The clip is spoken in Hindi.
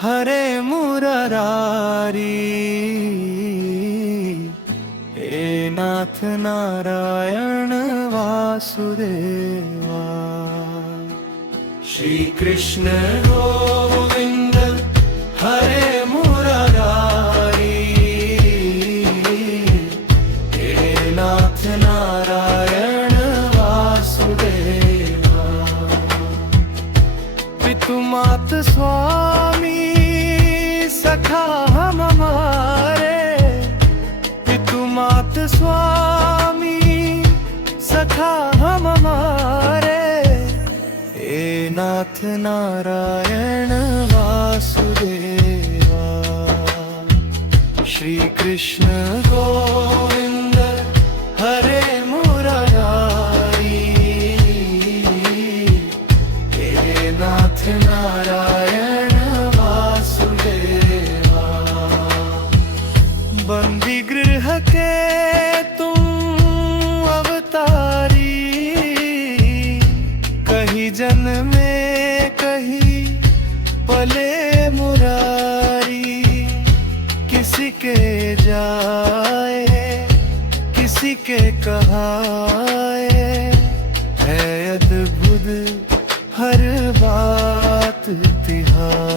हरे मुरारी हे नाथ नारायण वासुदेवा। श्री कृष्ण गोविंद हरे मुरारी हे नाथ नारायण वासुदेवा। पितु मात स्वामी सखा हम हमारे, पितु मात स्वामी सखा हम हमारे, हे नाथ नारायण वासुदेवा। श्री कृष्ण गोविंद हरे मुरारी हे नाथ नारायण वासुदेवा। बंदी गृह के तुम अवतारी, कहीं जन्मे कहीं पले मुरारी। किसी के जाए किसी के कहाए, है अद्भुत हर बात तिहारी।